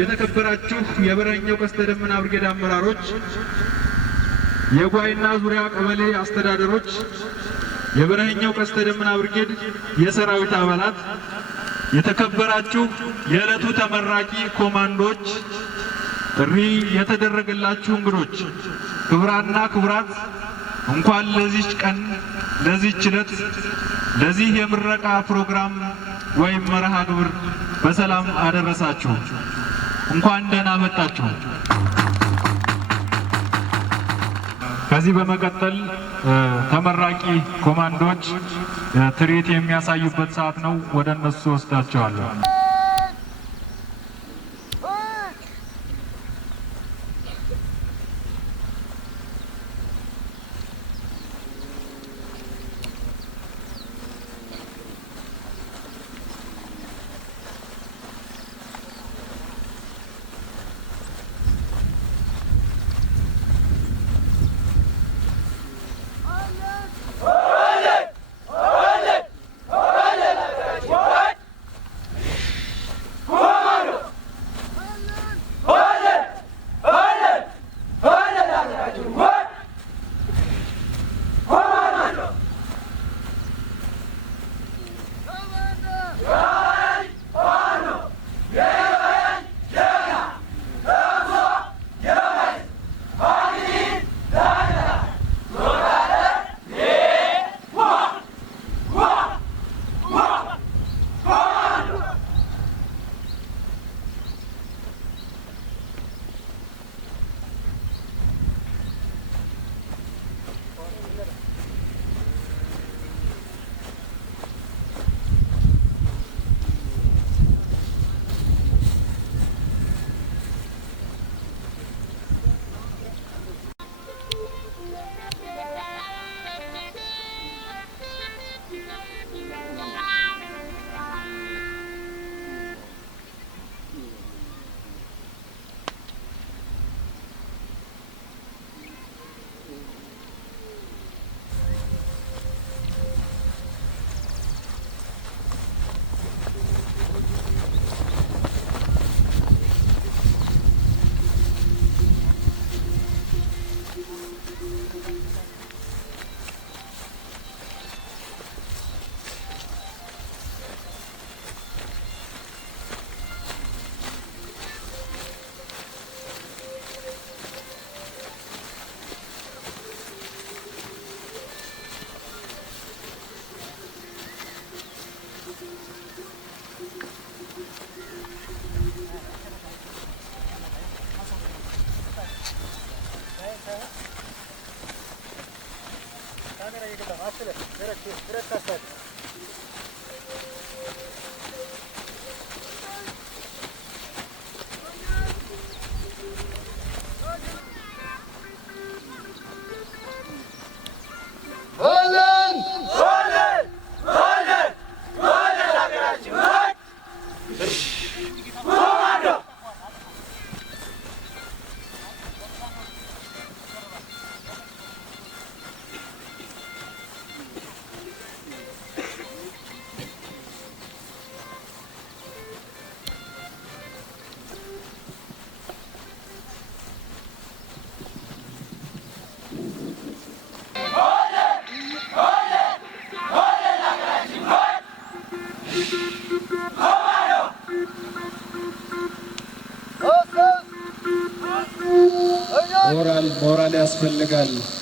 የተከበራችሁ የበረኛው ቀስተ ደመና ብርጌድ አመራሮች፣ የጓይና ዙሪያ ቀበሌ አስተዳደሮች፣ የበረኛው ቀስተ ደመና ብርጌድ የሰራዊት አባላት፣ የተከበራችሁ የዕለቱ ተመራቂ ኮማንዶች፣ ጥሪ የተደረገላችሁ እንግዶች፣ ክቡራንና ክቡራት እንኳን ለዚህች ቀን ለዚህች ዕለት ለዚህ የምረቃ ፕሮግራም ወይም መርሃ ግብር በሰላም አደረሳችሁ። እንኳን ደህና መጣችሁ። ከዚህ በመቀጠል ተመራቂ ኮማንዶች ትርኢት የሚያሳዩበት ሰዓት ነው። ወደ እነሱ ወስዳቸዋለሁ።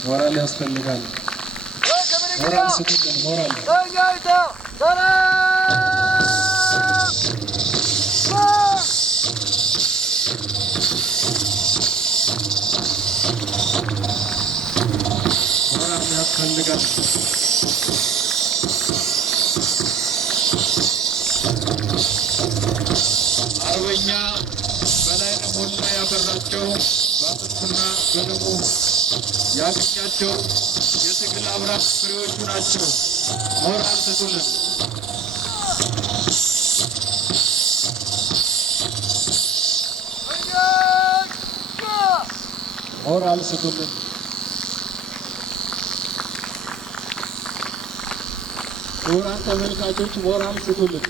ሞራል ያስፈልጋል። ሞራል ስጡልን። ሞራል ያስፈልጋል። አርበኛ በላይነህ ሞላ ያፈራቸው በአጥንቱና በደሙ ያገኛቸው የትግል አብራክ ፍሬዎቹ ናቸው። ሞራል ስጡልን። ሞራል ስጡልን። ክቡራን ተመልካቾች ሞራል ስጡልን።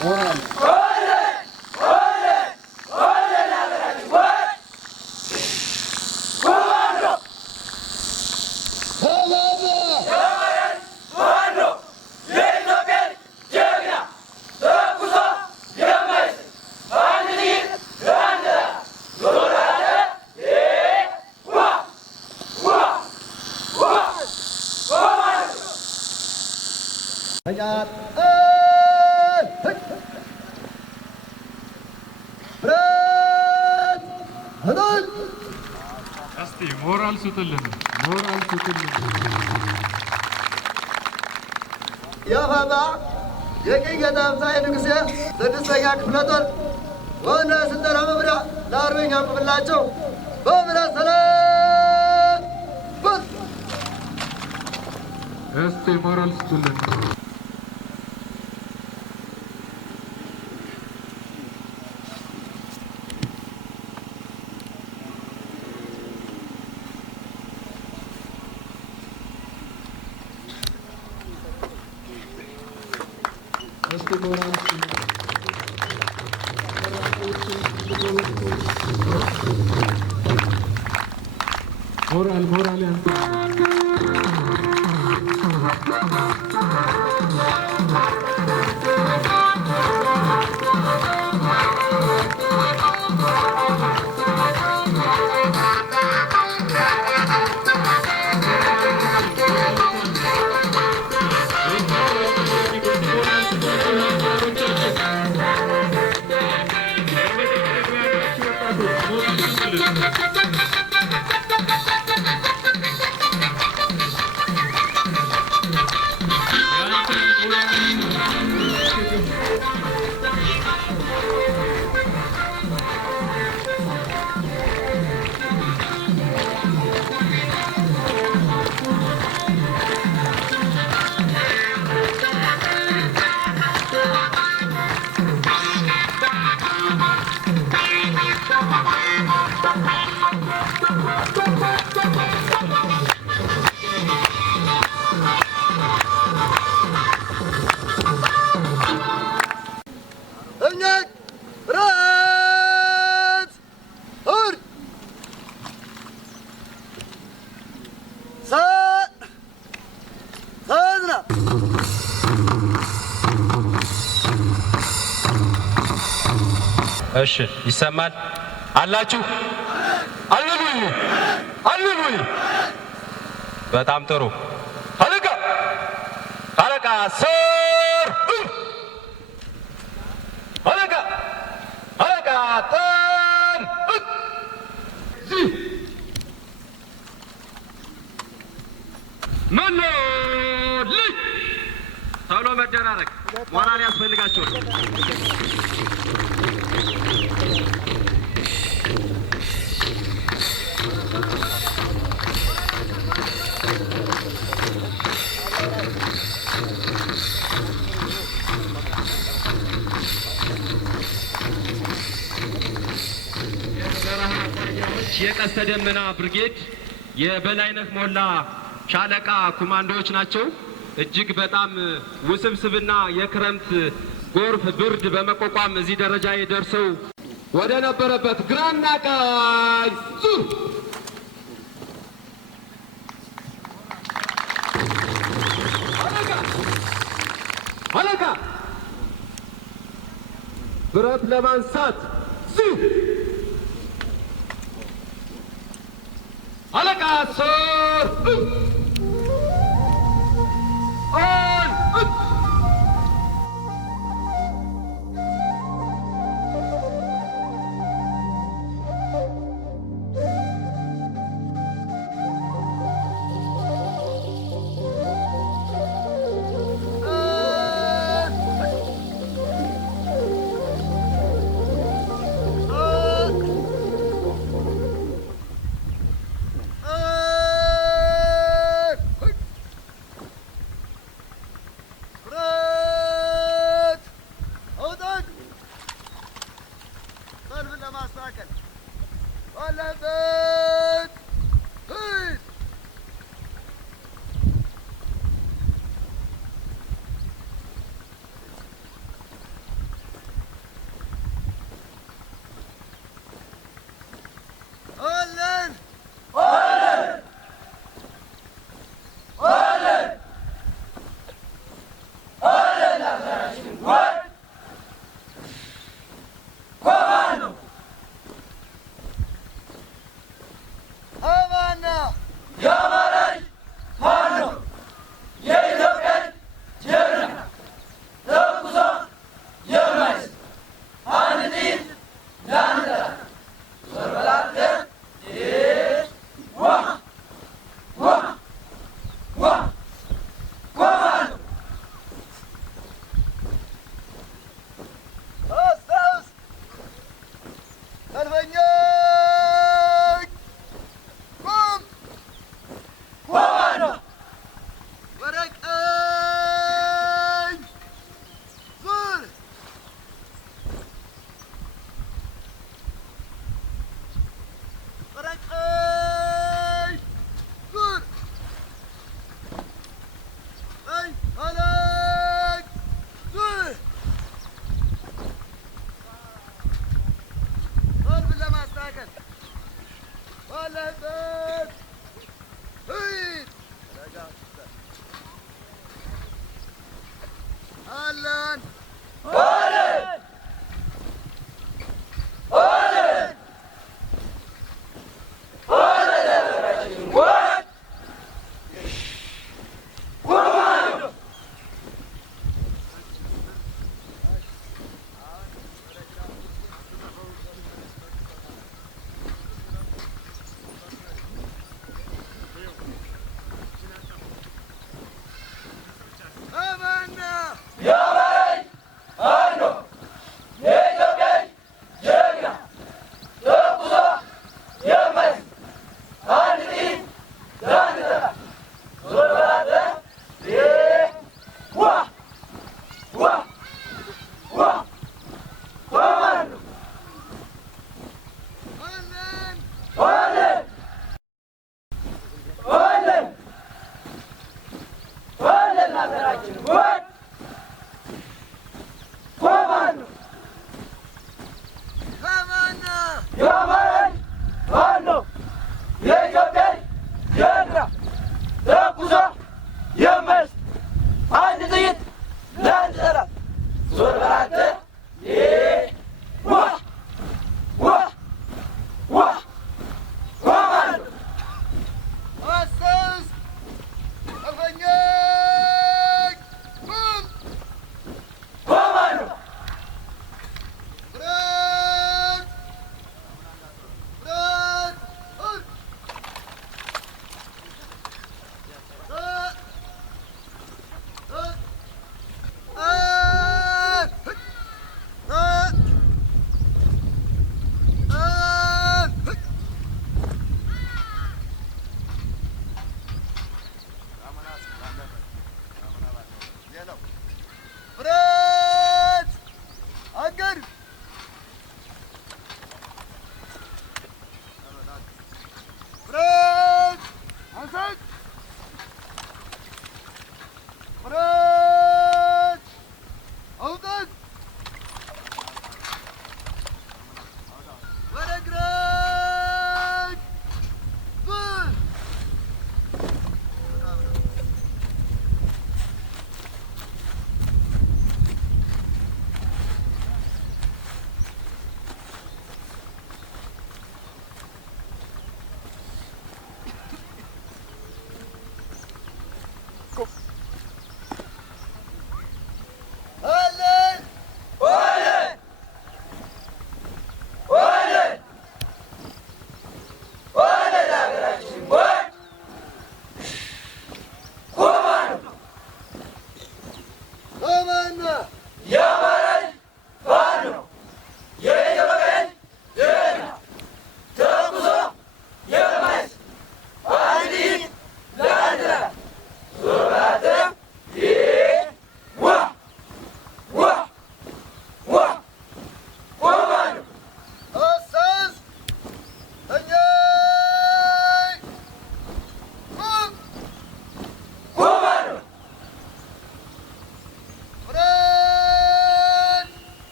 ሞራል ቀኛት ብረት እስቲ ሞራል ስጡልን፣ ሞራል ስጡልን። የፋባ የቀኝ ገጣምሳ የንጉሴ 6ኛ ክፍለ ጦር ዋና ስልጠና መምሪያ ለአርበኛ ክፍላቸው በምረት ሰላም እስቲ ሞራል ስጡልን። እስቲ ሞራል ስጡልን። ሞራል ሞራል ያንተ እሺ ይሰማል አላችሁ? አለሉይ አለሉይ። በጣም ጥሩ። አለቃ አለቃ ሶር አለቃ አለቃ ጠን መኖ ልጅ ቶሎ መደራረግ ሞራል ያስፈልጋቸዋል። የቀስተ ደመና ብርጌድ የበላይነህ ሞላ ሻለቃ ኮማንዶዎች ናቸው። እጅግ በጣም ውስብስብና የክረምት ጎርፍ ብርድ በመቋቋም እዚህ ደረጃ የደርሰው ወደ ነበረበት ግራና ቀኝ ዙር አለቃ ብረት ለማንሳት ዙር አለቃ ሶር ኦን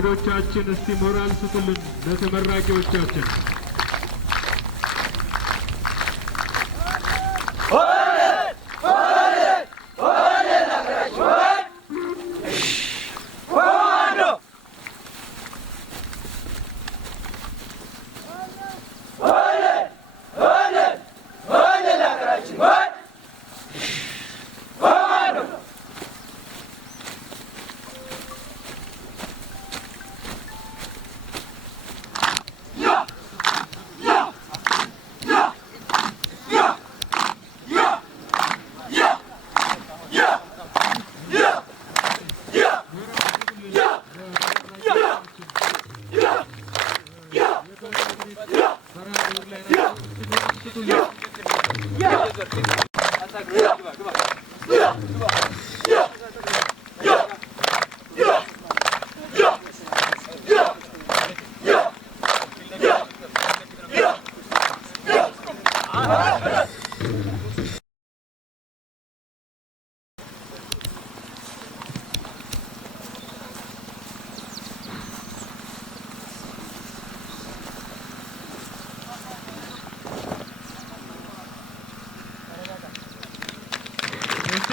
እንግዶቻችን እስቲ ሞራል ስጡልን ለተመራቂዎቻችን።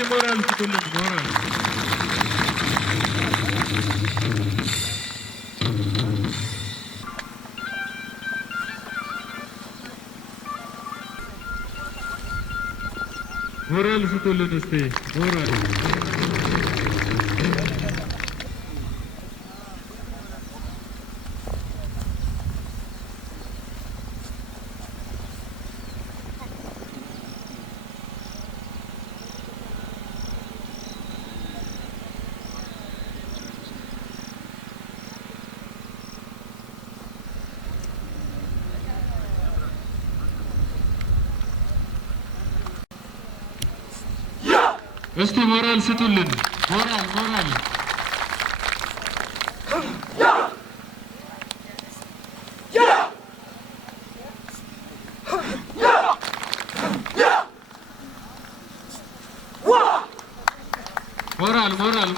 ሞራል ስጡልን ሞራል ሞራል ስጡልን እስቲ ሞራል እስቲ ሞራል ስጡልን ሞራል ሞራል ሞራል ሞራል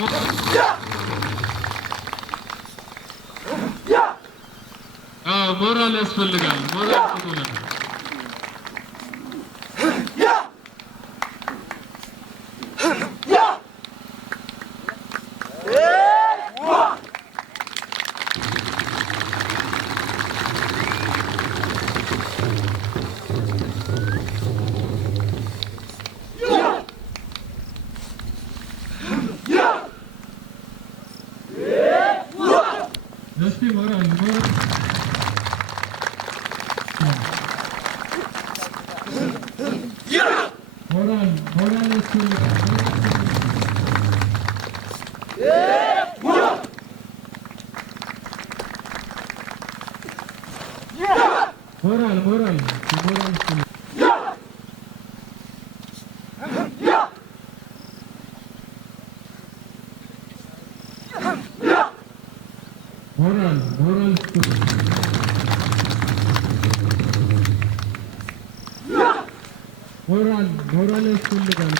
ሞራል ያስፈልጋል ሞራል ስጡልን እስቲ ሞራል ሞራል ሞራል ሞራል ያስፈልጋል ሞራል ሞራል ሞራል ሞራል ሞራል ሞራል ሞራል ያስፈልጋል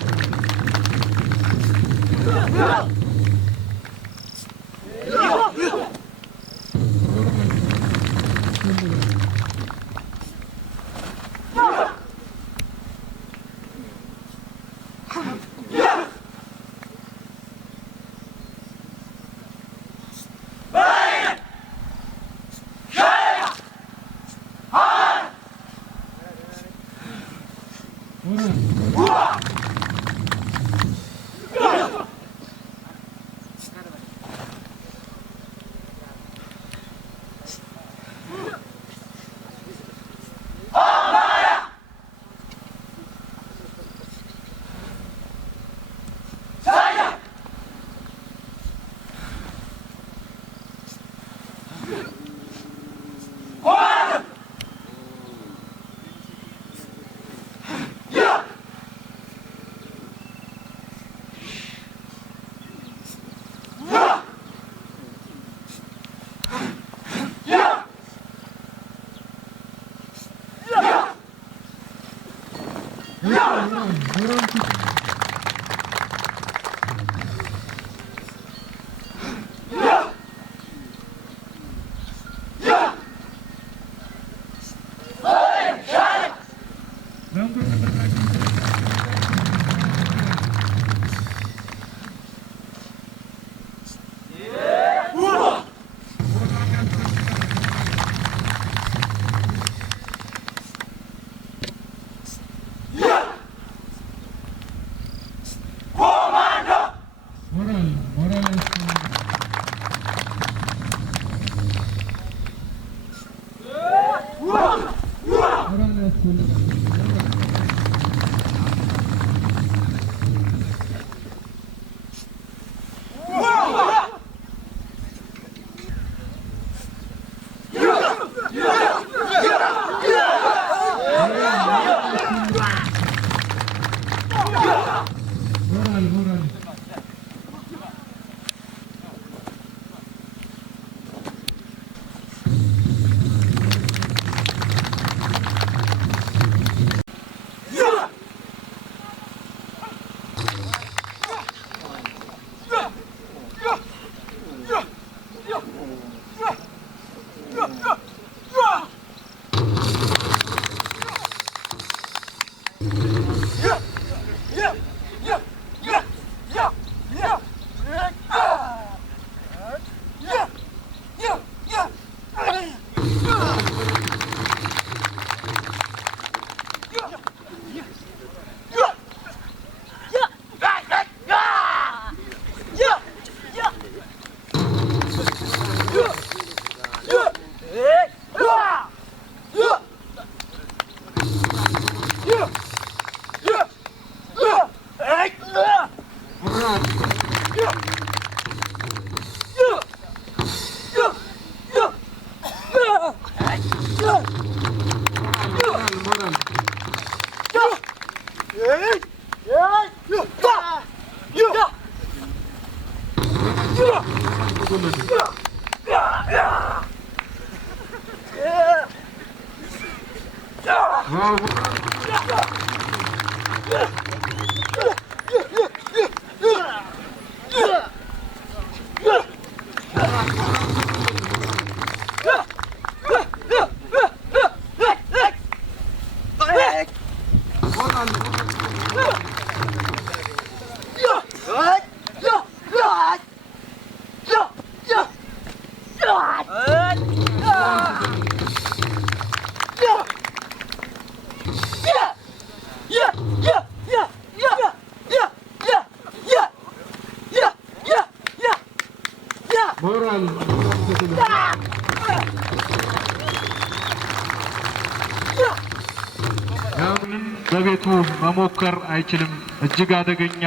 በቤቱ መሞከር አይችልም እጅግ አደገኛ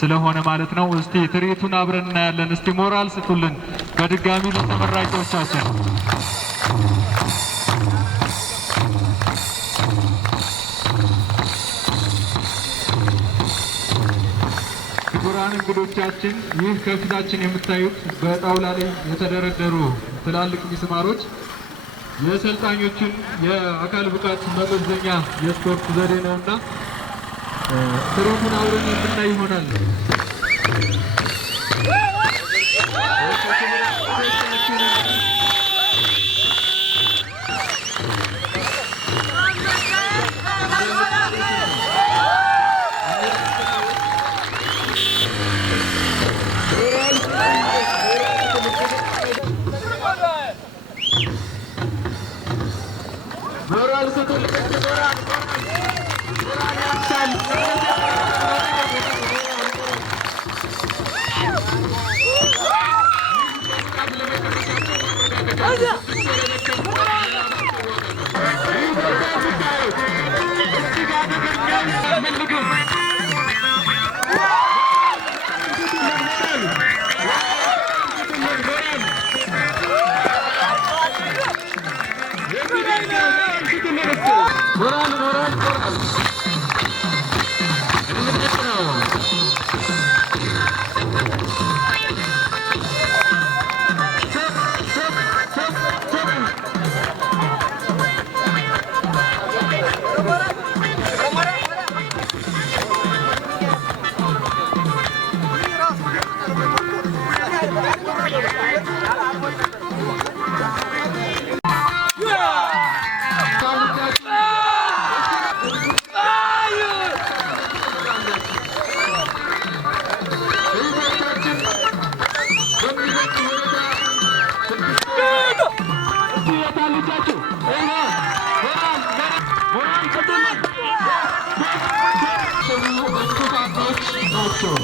ስለሆነ ማለት ነው። እስቲ ትርኢቱን አብረን እናያለን። እስቲ ሞራል ስጡልን በድጋሚ ለተመራቂዎቻችን። ክቡራን እንግዶቻችን ይህ ከፊታችን የምታዩት በጣውላ ላይ የተደረደሩ ትላልቅ ሚስማሮች የሰልጣኞችን የአካል ብቃት መመዘኛ የስፖርት ዘዴ ነውና ትርኢቱን አብረን የምናይ ይሆናል። ተማሪዎች ናቸው።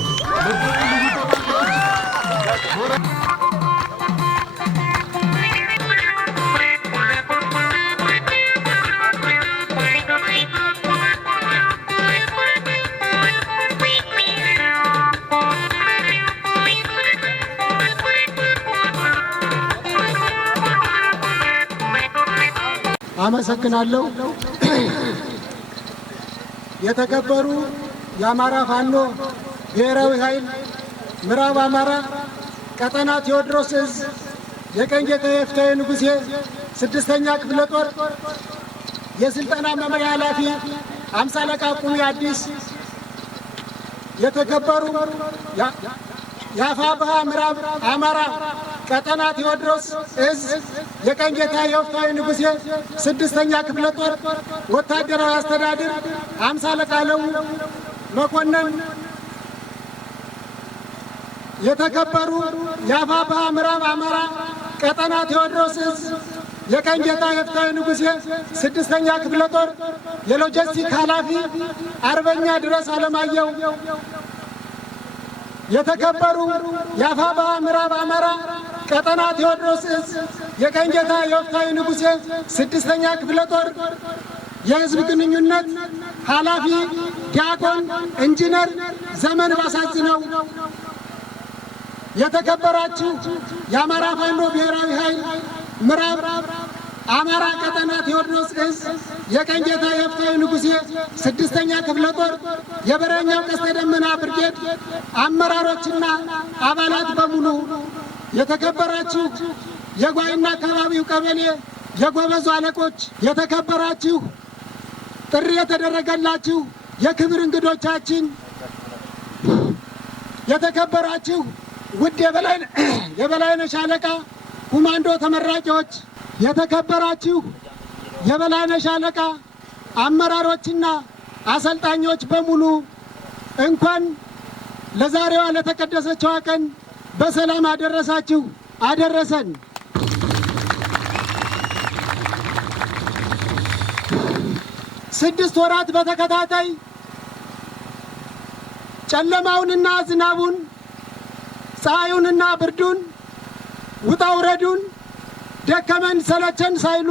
አመሰግናለሁ። የተከበሩ የአማራ ፋኖ ብሔራዊ ኃይል ምዕራብ አማራ ቀጠና ቴዎድሮስ ዕዝ የቀኝ ጌታ የፍታሔ ንጉሴ 6ኛ ክፍለ ጦር የስልጠና መምሪያ ኃላፊ አምሳ አለቃ ቁሚ አዲስ፣ የተከበሩ የአፋብኃ ምዕራብ አማራ ቀጠና ቴዎድሮስ ዕዝ የቀኝ ጌታ የፍታሔ ንጉሴ 6ኛ ክፍለ ጦር ወታደራዊ አስተዳደር አምሳ አለቃ አለሙ መኮንን፣ የተከበሩ የአፋብኃ ምዕራብ አማራ ቀጠና ቴዎድሮስ ዕዝ የቀኝ ጌታ የፍታሔ ንጉሴ 6ኛ ክፍለ ጦር የሎጂስቲክ ኃላፊ አርበኛ ድረስ አለማየሁ፣ የተከበሩ የአፋብኃ ምዕራብ አማራ ቀጠና ቴዎድሮስ ዕዝ የቀኝ ጌታ የፍታሔ ንጉሴ 6ኛ ክፍለ ጦር የሕዝብ ግንኙነት ኃላፊ ዲያቆን ኢንጂነር ዘመን ባሳዝነው፣ የተከበራችሁ የአማራ ፋኖ ብሔራዊ ኃይል ምዕራብ አማራ ቀጠና ቴዎድሮስ ዕዝ የቀኝ ጌታ የፍታሔ ንጉሴ 6ኛ ክፍለ ጦር የበረኛው ቀስተ ደመና ብርጌድ አመራሮችና አባላት በሙሉ፣ የተከበራችሁ የጓይና አካባቢው ቀበሌ የጎበዙ አለቆች፣ የተከበራችሁ ጥሪ የተደረገላችሁ የክብር እንግዶቻችን፣ የተከበራችሁ ውድ የበላይነሽ ሻለቃ ኮማንዶ ተመራቂዎች፣ የተከበራችሁ የበላይነሽ ሻለቃ አመራሮችና አሰልጣኞች በሙሉ እንኳን ለዛሬዋ ለተቀደሰችዋ ቀን በሰላም አደረሳችሁ አደረሰን። ስድስት ወራት በተከታታይ ጨለማውንና ዝናቡን፣ ፀሐዩንና ብርዱን፣ ውጣ ውረዱን፣ ደከመን ሰለቸን ሳይሉ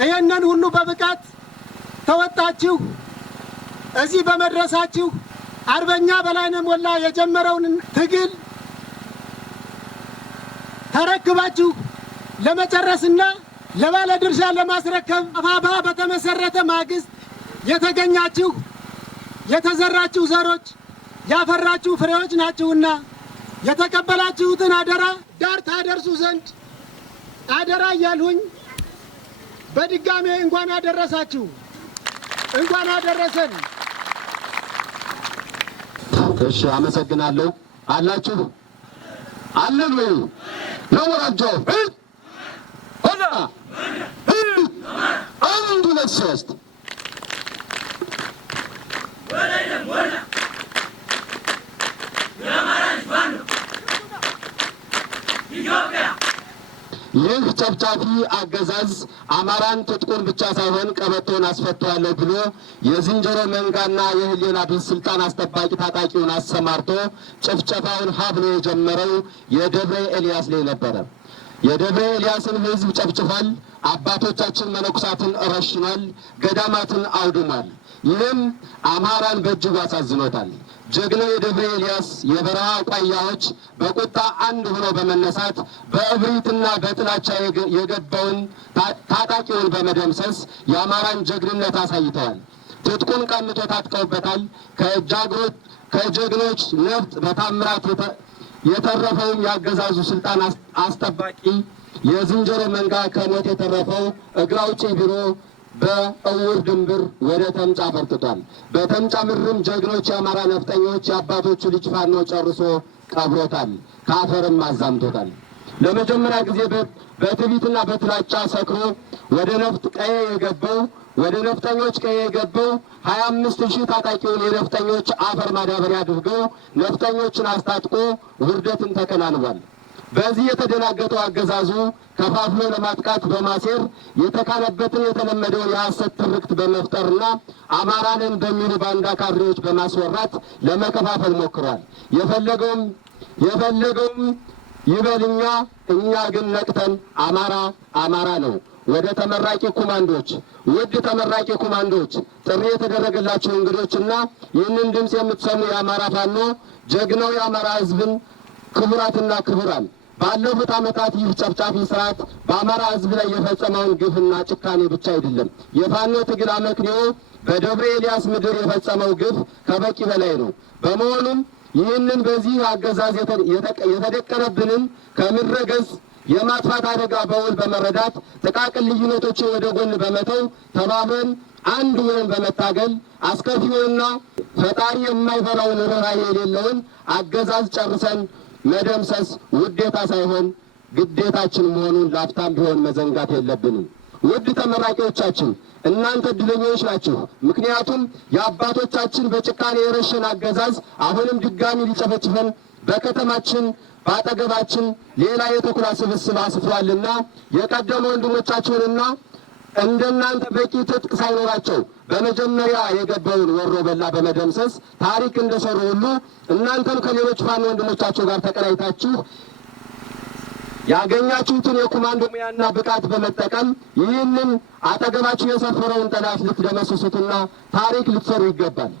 ይህንን ሁሉ በብቃት ተወጣችሁ እዚህ በመድረሳችሁ አርበኛ በላይነህ ሞላ የጀመረውን ትግል ተረክባችሁ ለመጨረስና ለባለ ድርሻ ለማስረከብ አፋብኃ በተመሰረተ ማግስት የተገኛችሁ የተዘራችሁ ዘሮች ያፈራችሁ ፍሬዎች ናችሁና የተቀበላችሁትን አደራ ዳር ታደርሱ ዘንድ አደራ እያልሁኝ በድጋሜ እንኳን አደረሳችሁ፣ እንኳን አደረሰን። እሺ፣ አመሰግናለሁ። አላችሁ አለን ወይ ነው ወራጆ ሆና አንድ ሁለት ሶስት ይህ ጨፍጫፊ አገዛዝ አማራን ትጥቁን ብቻ ሳይሆን ቀበቶን አስፈቷለሁ ብሎ የዝንጀሮ መንጋና የህሊና ቢስ ስልጣን አስጠባቂ ታጣቂውን አሰማርቶ ጭፍጨፋውን ሀብሎ የጀመረው የደብረ ኤልያስ ላይ ነበረ። የደብረ ኤልያስን ህዝብ ጨፍጭፏል። አባቶቻችን መነኩሳትን ረሽኗል። ገዳማትን አውድሟል። ይህም አማራን በእጅጉ አሳዝኖታል። ጀግናው የደብረ ኤልያስ የበረሃ ቋያዎች በቁጣ አንድ ሆነው በመነሳት በእብሪትና በጥላቻ የገባውን ታጣቂውን በመደምሰስ የአማራን ጀግንነት አሳይተዋል። ትጥቁን ቀምቶ ታጥቀውበታል። ከጀግኖች ነፍጥ በታምራት የተረፈውን ያገዛዙ ስልጣን አስጠባቂ የዝንጀሮ መንጋ ከሞት የተረፈው እግር አውጪ ቢሮ በእውር ድንብር ወደ ተምጫ ፈርጥቷል። በተምጫ ምድርም ጀግኖች የአማራ ነፍጠኞች የአባቶቹ ልጅ ፋኖ ጨርሶ ቀብሮታል፣ ከአፈርም አዛምቶታል። ለመጀመሪያ ጊዜ በትዕቢትና በጥላቻ ሰክሮ ወደ ነፍጥ ቀዬ የገባው ወደ ነፍጠኞች ቀዬ የገባው 25,000 ታጣቂውን የነፍጠኞች አፈር ማዳበሪያ አድርገው ነፍጠኞችን አስታጥቆ ውርደትን ተከናንቧል። በዚህ የተደናገጠው አገዛዙ ከፋፍሎ ለማጥቃት በማሴር የተካነበትን የተለመደውን የሐሰት ትርክት በመፍጠርና አማራንን በሚሉ ባንዳ ካድሬዎች በማስወራት ለመከፋፈል ሞክሯል። የፈለገውም ይበልኛ፣ እኛ ግን ነቅተን አማራ ነው። ወደ ተመራቂ ኮማንዶች፣ ውድ ተመራቂ ኮማንዶች፣ ጥሪ የተደረገላቸው እንግዶችና ይህንን ድምፅ የምትሰሙ የአማራ ፋኖ ጀግናው የአማራ ሕዝብን ክቡራትና ክቡራን፣ ባለፉት ዓመታት ይህ ጨፍጫፊ ስርዓት በአማራ ሕዝብ ላይ የፈጸመውን ግፍና ጭካኔ ብቻ አይደለም። የፋኖ ትግል አመክንዮ በደብረ ኤልያስ ምድር የፈጸመው ግፍ ከበቂ በላይ ነው። በመሆኑም ይህንን በዚህ አገዛዝ የተደቀነብንን ከምድረ ገጽ የማጥፋት አደጋ በውል በመረዳት ጥቃቅን ልዩነቶችን ወደ ጎን በመተው ተባብረን አንድ ሆነን በመታገል አስከፊውንና ፈጣሪ የማይፈራውን ርኅራኄ የሌለውን አገዛዝ ጨርሰን መደምሰስ ውዴታ ሳይሆን ግዴታችን መሆኑን ላፍታም ቢሆን መዘንጋት የለብንም። ውድ ተመራቂዎቻችን፣ እናንተ ዕድለኞች ናችሁ። ምክንያቱም የአባቶቻችን በጭካኔ የረሸን አገዛዝ አሁንም ድጋሚ ሊጨፈጭፈን በከተማችን በአጠገባችን ሌላ የተኩላ ስብስብ አስፍሯልና የቀደሙ ወንድሞቻችሁንና እንደናንተ በቂ ትጥቅ ሳይኖራቸው በመጀመሪያ የገባውን ወሮ በላ በመደምሰስ ታሪክ እንደሰሩ ሁሉ እናንተም ከሌሎች ፋኖ ወንድሞቻችሁ ጋር ተቀናይታችሁ ያገኛችሁትን የኮማንዶ ሙያና ብቃት በመጠቀም ይህንን አጠገባችሁ የሰፈረውን ጠላት ልትደመስሱትና ታሪክ ልትሰሩ ይገባል።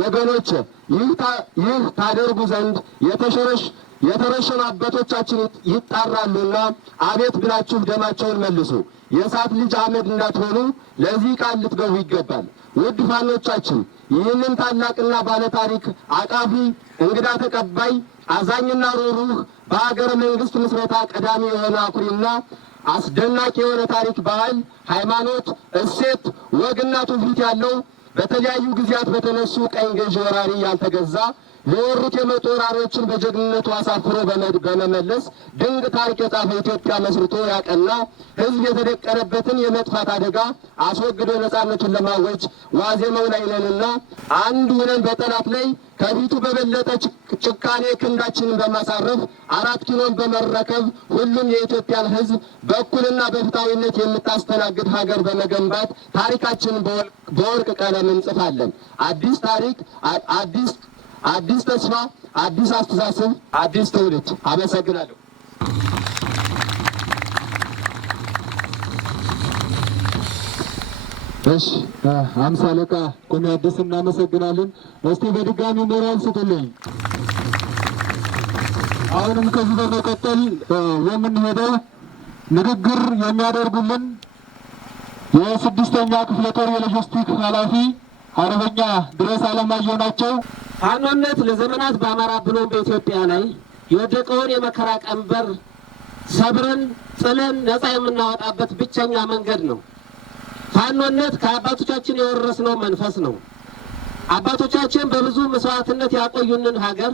ወገኖች፣ ይህ ታደርጉ ዘንድ የተረሸኑ አባቶቻችን ይጣራሉና አቤት ብላችሁ ደማቸውን መልሱ። የእሳት ልጅ አመድ እንዳትሆኑ ለዚህ ቃል ልትገቡ ይገባል። ውድ ፋኖቻችን፣ ይህንን ታላቅና ባለታሪክ አቃፊ እንግዳ ተቀባይ አዛኝና ሩህሩህ በሀገረ መንግስት ምስረታ ቀዳሚ የሆነ አኩሪና አስደናቂ የሆነ ታሪክ፣ ባህል፣ ሃይማኖት፣ እሴት፣ ወግና ትውፊት ያለው በተለያዩ ጊዜያት በተነሱ ቀኝ ገዥ ወራሪ ያልተገዛ ለወሩት የመጡ ወራሪዎችን በጀግንነቱ አሳፍሮ በመመለስ ድንቅ ታሪክ የጻፈ ኢትዮጵያ መስርቶ ያቀና ሕዝብ የተደቀነበትን የመጥፋት አደጋ አስወግዶ ነጻነቱን ለማወጅ ዋዜማው ላይ ነንና አንድ ሆነን በጠላት ላይ ከፊቱ በበለጠ ጭካኔ ክንዳችንን በማሳረፍ 4 ኪሎን በመረከብ ሁሉም የኢትዮጵያን ሕዝብ በእኩልና በፍትሃዊነት የምታስተናግድ ሀገር በመገንባት ታሪካችንን በወርቅ ቀለም እንጽፋለን። አዲስ ታሪክ፣ አዲስ ተስፋ፣ አዲስ አስተሳሰብ፣ አዲስ ትውልድ። አመሰግናለሁ። እሺ፣ 50 አለቃ ቁሚ አዲስ እናመሰግናለን። እስቲ በድጋሚ ሞራል ስጡልኝ። አሁንም ከዚህ በመቀጠል የምንሄደው ንግግር የሚያደርጉልን የ6ኛ ክፍለ ጦር የሎጂስቲክ ኃላፊ አርበኛ ድረስ አለማየሁ ናቸው። ፋኖነት ለዘመናት በአማራ ብሎም በኢትዮጵያ ላይ የወደቀውን የመከራ ቀንበር ሰብረን ጥለን ነፃ የምናወጣበት ብቸኛ መንገድ ነው። ፋኖነት ከአባቶቻችን የወረስነው መንፈስ ነው። አባቶቻችን በብዙ መስዋዕትነት ያቆዩንን ሀገር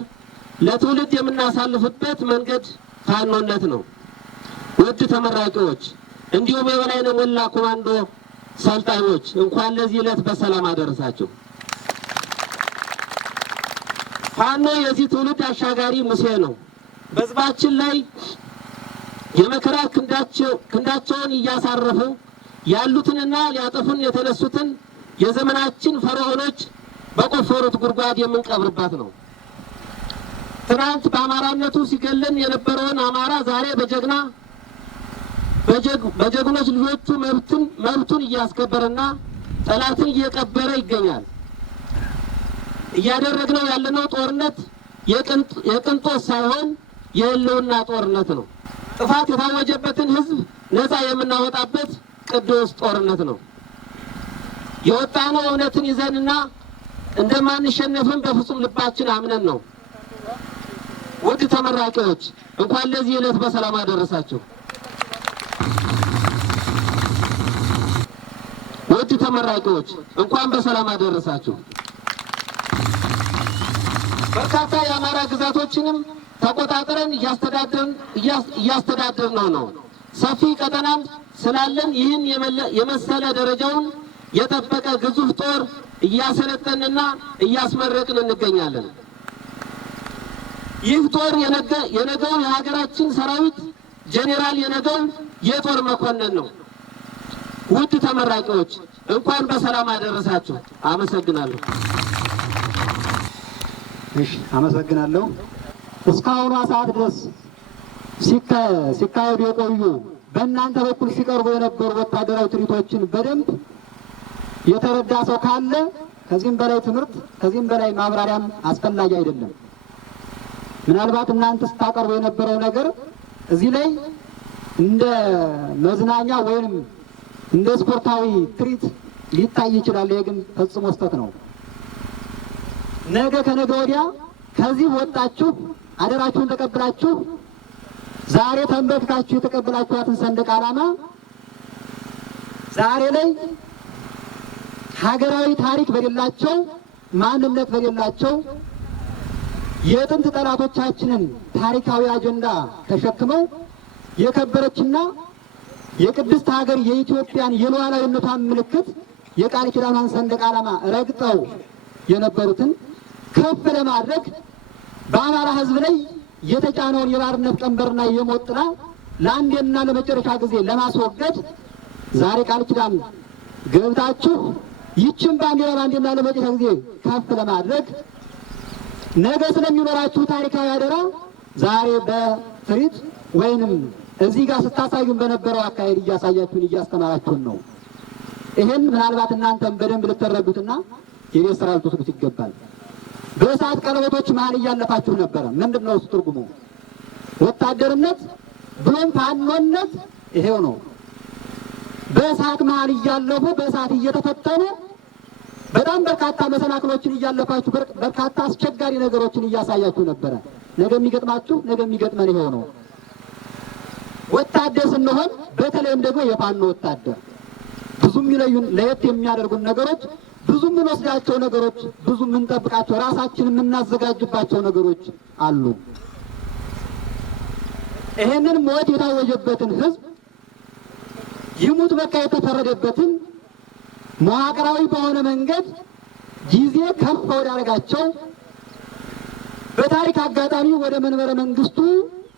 ለትውልድ የምናሳልፍበት መንገድ ፋኖነት ነው። ውድ ተመራቂዎች፣ እንዲሁም የበላይነህ ሞላ ኮማንዶ ሰልጣኞች እንኳን ለዚህ ዕለት በሰላም አደረሳችሁ። ፋኖ የዚህ ትውልድ አሻጋሪ ሙሴ ነው። በሕዝባችን ላይ የመከራ ክንዳቸውን እያሳረፉ ያሉትንና ሊያጠፉን የተነሱትን የዘመናችን ፈርዖኖች በቆፈሩት ጉድጓድ የምንቀብርባት ነው። ትናንት በአማራነቱ ሲገለን የነበረውን አማራ ዛሬ በጀግኖች ልጆቹ መብቱን እያስከበረና ጠላትን እየቀበረ ይገኛል። እያደረግነው ያለነው ጦርነት የቅንጦት ሳይሆን የህልውና ጦርነት ነው። ጥፋት የታወጀበትን ሕዝብ ነፃ የምናወጣበት ቅዱስ ጦርነት ነው። የወጣነው እውነትን ይዘንና እንደማንሸነፍም በፍጹም ልባችን አምነን ነው። ውድ ተመራቂዎች እንኳን ለዚህ ዕለት በሰላም አደረሳችሁ። ውድ ተመራቂዎች እንኳን በሰላም አደረሳችሁ። በርካታ የአማራ ግዛቶችንም ተቆጣጥረን እያስተዳደርነው ነው። ሰፊ ቀጠናም ስላለን ይህን የመሰለ ደረጃውን የጠበቀ ግዙፍ ጦር እያሰለጠንና እያስመረቅን እንገኛለን። ይህ ጦር የነገው የሀገራችን ሰራዊት ጄኔራል የነገው የጦር መኮንን ነው። ውድ ተመራቂዎች እንኳን በሰላም አደረሳችሁ። አመሰግናለሁ። እሺ፣ አመሰግናለሁ። እስካሁኗ ሰዓት ድረስ ሲካሄዱ የቆዩ በእናንተ በኩል ሲቀርቡ የነበሩ ወታደራዊ ትርኢቶችን በደንብ የተረዳ ሰው ካለ ከዚህም በላይ ትምህርት ከዚህም በላይ ማብራሪያም አስፈላጊ አይደለም። ምናልባት እናንተ ስታቀርቡ የነበረው ነገር እዚህ ላይ እንደ መዝናኛ ወይም እንደ ስፖርታዊ ትርኢት ሊታይ ይችላል። ይሄ ግን ፈጽሞ ስህተት ነው። ነገ ከነገ ወዲያ ከዚህ ወጣችሁ አደራችሁን ተቀብላችሁ ዛሬ ተንበርክካችሁ የተቀበላችኋትን ሰንደቅ ዓላማ ዛሬ ላይ ሀገራዊ ታሪክ በሌላቸው ማንነት በሌላቸው የጥንት ጠላቶቻችንን ታሪካዊ አጀንዳ ተሸክመው የከበረችና የቅድስት ሀገር የኢትዮጵያን የሉዓላዊነቷን ምልክት የቃል ኪዳኗን ሰንደቅ ዓላማ ረግጠው የነበሩትን ከፍ ለማድረግ በአማራ ሕዝብ ላይ የተጫነውን የባርነት ቀንበርና የሞት ጥላ ለአንዴና ለመጨረሻ ጊዜ ለማስወገድ ዛሬ ቃል ኪዳን ገብታችሁ ይችን ባንዲራ ለአንዴና ለመጨረሻ ጊዜ ከፍ ለማድረግ ነገ ስለሚኖራችሁ ታሪካዊ አደራ ዛሬ በትርኢት ወይንም እዚህ ጋር ስታሳዩን በነበረው አካሄድ እያሳያችሁን እያስተማራችሁን ነው። ይህን ምናልባት እናንተም በደንብ ልትረዱትና የቤት ስራ ልትወስዱት ይገባል። በእሳት ቀለበቶች መሀል እያለፋችሁ ነበረ። ምንድን ነው እሱ ትርጉሙ? ወታደርነት ብሎም ፋኖነት ይሄው ነው። በእሳት መሀል እያለፉ በእሳት እየተፈተኑ በጣም በርካታ መሰናክሎችን እያለፋችሁ በርካታ አስቸጋሪ ነገሮችን እያሳያችሁ ነበረ። ነገ የሚገጥማችሁ ነገ የሚገጥመን ይሄው ነው። ወታደር ስንሆን በተለይም ደግሞ የፋኖ ወታደር ብዙ የሚለዩን ለየት የሚያደርጉን ነገሮች ብዙ የምንወስዳቸው ነገሮች ብዙ የምንጠብቃቸው ራሳችን የምናዘጋጅባቸው ነገሮች አሉ። ይሄንን ሞት የታወጀበትን ህዝብ ይሙት በቃ የተፈረደበትን መዋቅራዊ በሆነ መንገድ ጊዜ ከፍ ወዳደረጋቸው በታሪክ አጋጣሚ ወደ መንበረ መንግስቱ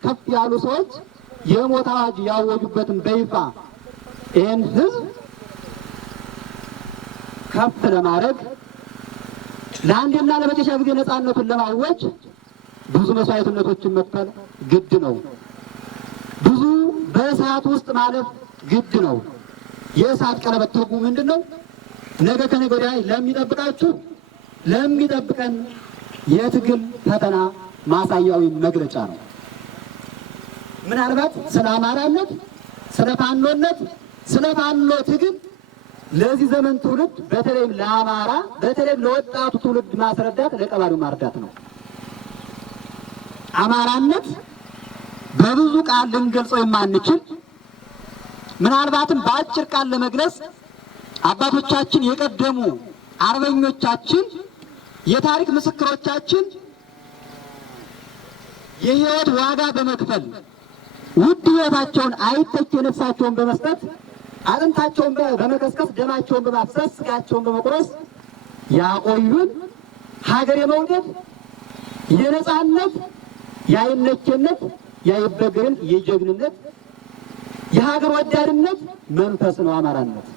ከፍ ያሉ ሰዎች የሞት አዋጅ ያወጁበትን በይፋ ይህን ህዝብ ከፍ ለማድረግ ለአንድና ለመጨረሻ ጊዜ ነፃነቱን ለማወጅ ብዙ መስዋዕትነቶችን መክፈል ግድ ነው። ብዙ በእሳት ውስጥ ማለፍ ግድ ነው። የእሳት ቀለበት ትርጉሙ ምንድን ነው? ነገ ከነገ ወዲያ ለሚጠብቃችሁ ለሚጠብቀን የትግል ፈተና ማሳያዊ መግለጫ ነው። ምናልባት ስለ አማራነት፣ ስለ ፋኖነት፣ ስለ ፋኖ ትግል ለዚህ ዘመን ትውልድ በተለይም ለአማራ በተለይም ለወጣቱ ትውልድ ማስረዳት ለቀባሪው ማርዳት ነው። አማራነት በብዙ ቃል ልንገልጸው የማንችል ምናልባትም በአጭር ቃል ለመግለጽ አባቶቻችን የቀደሙ አርበኞቻችን የታሪክ ምስክሮቻችን የህይወት ዋጋ በመክፈል ውድ ህይወታቸውን አይተክ ነፍሳቸውን በመስጠት አጥንታቸውን በመከስከስ ደማቸውን በማፍሰስ ስጋቸውን በመቁረስ ያቆዩን ሀገር የመውደድ የነጻነት የአይነኬነት የአይበገርን የጀግንነት የሀገር ወዳድነት መንፈስ ነው አማራነት።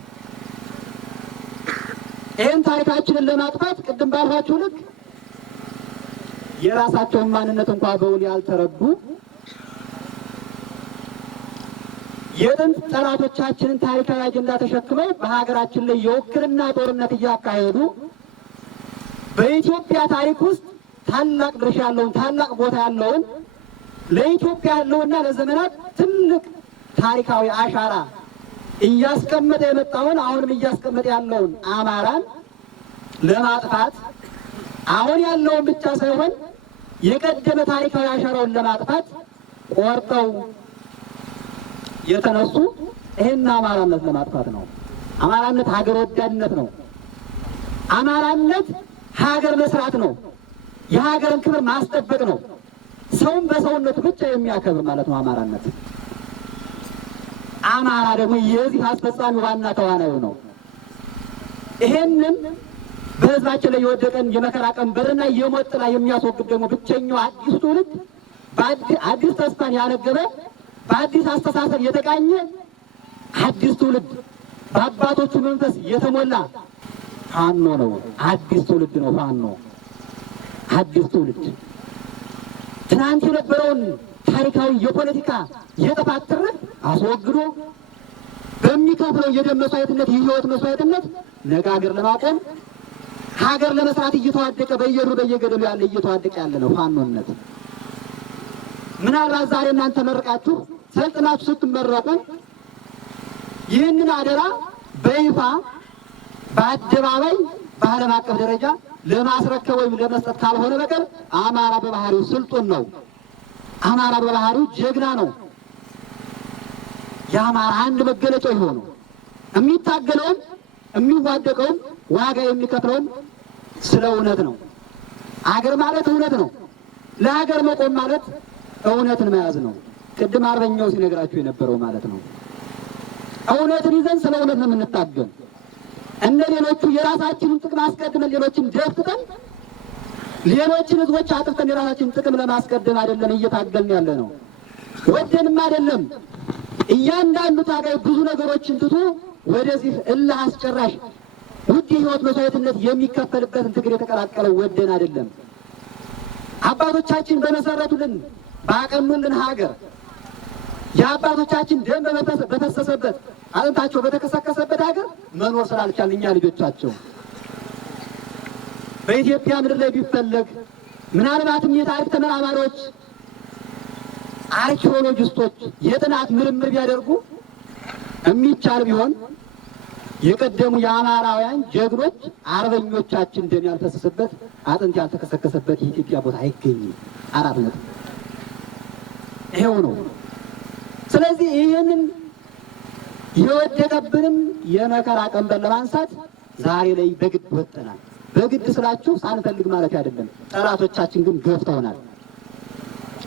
ይህን ታሪካችንን ለማጥፋት ቅድም ባልኋችሁ ልክ የራሳቸውን ማንነት እንኳ በውል ያልተረዱ የጥንት ጠላቶቻችንን ታሪካዊ አጀንዳ ተሸክመው በሀገራችን ላይ የውክልና ጦርነት እያካሄዱ በኢትዮጵያ ታሪክ ውስጥ ታላቅ ድርሻ ያለውን ታላቅ ቦታ ያለውን ለኢትዮጵያ ያለውና ለዘመናት ትልቅ ታሪካዊ አሻራ እያስቀመጠ የመጣውን አሁንም እያስቀመጠ ያለውን አማራን ለማጥፋት አሁን ያለውን ብቻ ሳይሆን የቀደመ ታሪካዊ አሻራውን ለማጥፋት ቆርጠው የተነሱ ይሄን አማራነት ለማጥፋት ነው። አማራነት ሀገር ወዳድነት ነው። አማራነት ሀገር መስራት ነው። የሀገርን ክብር ማስጠበቅ ነው። ሰውን በሰውነቱ ብቻ የሚያከብር ማለት ነው አማራነት። አማራ ደግሞ የዚህ አስፈጻሚ ዋና ተዋናዩ ነው። ይሄንን በህዝባችን ላይ የወደቀን የመከራ ቀንበርና የሞት ጥላ የሚያስወግድ ደግሞ ብቸኛው አዲስ ትውልድ አዲስ ተስፋን ያነገበ በአዲስ አስተሳሰብ የተቃኘ አዲስ ትውልድ በአባቶቹ መንፈስ የተሞላ ፋኖ ነው። አዲስ ትውልድ ነው ፋኖ። አዲስ ትውልድ ትናንት የነበረውን ታሪካዊ የፖለቲካ የጥፋት ትርፍ አስወግዶ በሚከፍለው የደም መስዋዕትነት የህይወት መስዋዕትነት ነገ ሀገር ለማቆም ሀገር ለመስራት እየተዋደቀ በየገደሉ ያለ እየተዋደቀ ያለ ነው ፋኖነት። ምናልባት ዛሬ እናንተ መርቃችሁ ሰልጥናችሁ ስትመረቁ ይህንን አደራ በይፋ በአደባባይ በዓለም አቀፍ ደረጃ ለማስረከብ ወይም ለመስጠት ካልሆነ በቀር አማራ በባህሪው ስልጡን ነው። አማራ በባህሪው ጀግና ነው። የአማራ አንድ መገለጫው ይሆነው የሚታገለውም የሚዋደቀውም ዋጋ የሚከፍለውም ስለ እውነት ነው። አገር ማለት እውነት ነው። ለሀገር መቆም ማለት እውነትን መያዝ ነው። ቅድም አርበኛው ሲነግራችሁ የነበረው ማለት ነው። እውነትን ይዘን ስለ እውነት ነው የምንታገል። እንደ ሌሎቹ የራሳችንን ጥቅም አስቀድመን ሌሎችን ደፍተን ሌሎችን ህዝቦች አጥፍተን የራሳችንን ጥቅም ለማስቀደም አይደለም እየታገልን ያለ ነው። ወደንም አይደለም። እያንዳንዱ ታጋይ ብዙ ነገሮችን ትቶ ወደዚህ እልህ አስጨራሽ ውድ የህይወት መስዋዕትነት የሚከፈልበትን ትግል የተቀላቀለው ወደን አይደለም። አባቶቻችን በመሰረቱልን ባቀኑልን ሀገር የአባቶቻችን ደም በፈሰሰበት አጥንታቸው በተከሰከሰበት ሀገር መኖር ስላልቻልን እኛ ልጆቻቸው በኢትዮጵያ ምድር ላይ ቢፈለግ ምናልባትም የታሪክ ተመራማሪዎች አርኪኦሎጂስቶች የጥናት ምርምር ቢያደርጉ የሚቻል ቢሆን የቀደሙ የአማራውያን ጀግኖች አርበኞቻችን ደም ያልፈሰሰበት አጥንት ያልተከሰከሰበት የኢትዮጵያ ቦታ አይገኝም። 4 ነጥብ ይሄው ነው። ስለዚህ ይህንን የወደቀብንም የመከራ ቀንበር ለማንሳት ዛሬ ላይ በግድ ወጥተናል። በግድ ስላችሁ ሳንፈልግ ማለት አይደለም። ጠላቶቻችን ግን ገፍተውናል።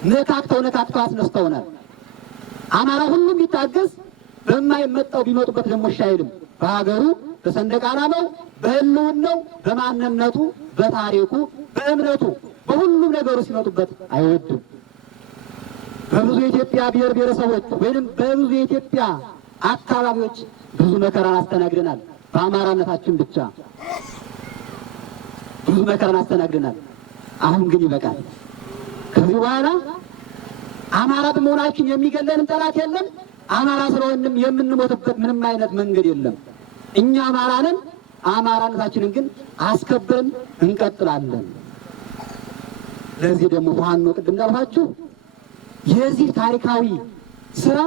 ነካክተው አስነስተውናል። አማራ ሁሉም ቢታገዝ በማይመጣው ቢመጡበት ደግሞ እሺ አይልም። በሀገሩ በሰንደቅ ዓላማው በህልውናው በማንነቱ በታሪኩ በእምነቱ በሁሉም ነገሩ ሲመጡበት አይወድም። በብዙ የኢትዮጵያ ብሔር ብሔረሰቦች ወይንም በብዙ የኢትዮጵያ አካባቢዎች ብዙ መከራን አስተናግደናል። በአማራነታችን ብቻ ብዙ መከራን አስተናግደናል። አሁን ግን ይበቃል። ከዚህ በኋላ አማራ በመሆናችን የሚገለንም ጠላት የለም። አማራ ስለሆንም የምንሞትበት ምንም አይነት መንገድ የለም። እኛ አማራ ነን። አማራነታችንን ግን አስከብረን እንቀጥላለን። ለዚህ ደግሞ ፋኖ ቅድም እንዳልኳችሁ የዚህ ታሪካዊ ስራ